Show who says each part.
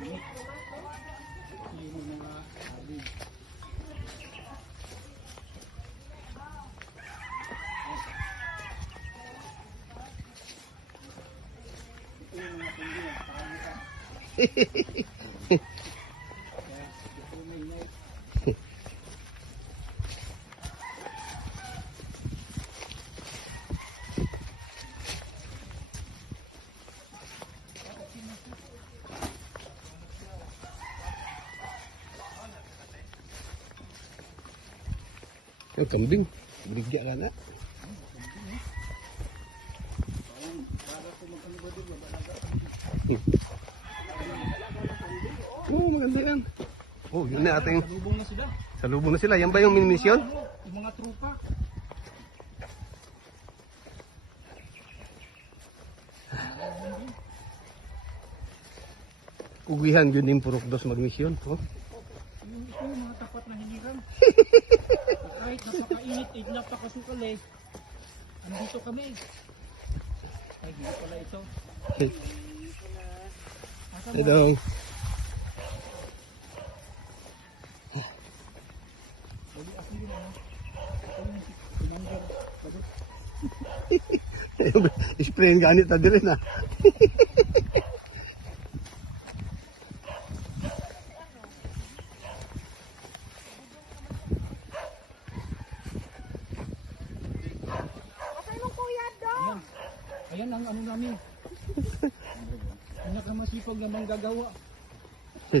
Speaker 1: mainit. Yun yung mga habig. Hehehehe kambing. Brigya ka na. Oo, oh, maganda yan. Oh, yun na ating
Speaker 2: Lubong na sila.
Speaker 1: salubong na sila. Yan ba yung minimission?
Speaker 2: Ano, yung mga trupa.
Speaker 1: Ugihan yun yung purok dos magmisyon. Oh.
Speaker 2: Yung yung mga tapat na hiniram. Kahit napakainit, eh, napakasukal eh. Andito kami. Ay, dito pala ito.
Speaker 1: Ito.
Speaker 2: Bali ako yun ano. Ako yung si Commander. Bagot.
Speaker 1: Sprayin ganit na din na.
Speaker 2: Ayan ang ano namin. Pinakamasipag na manggagawa.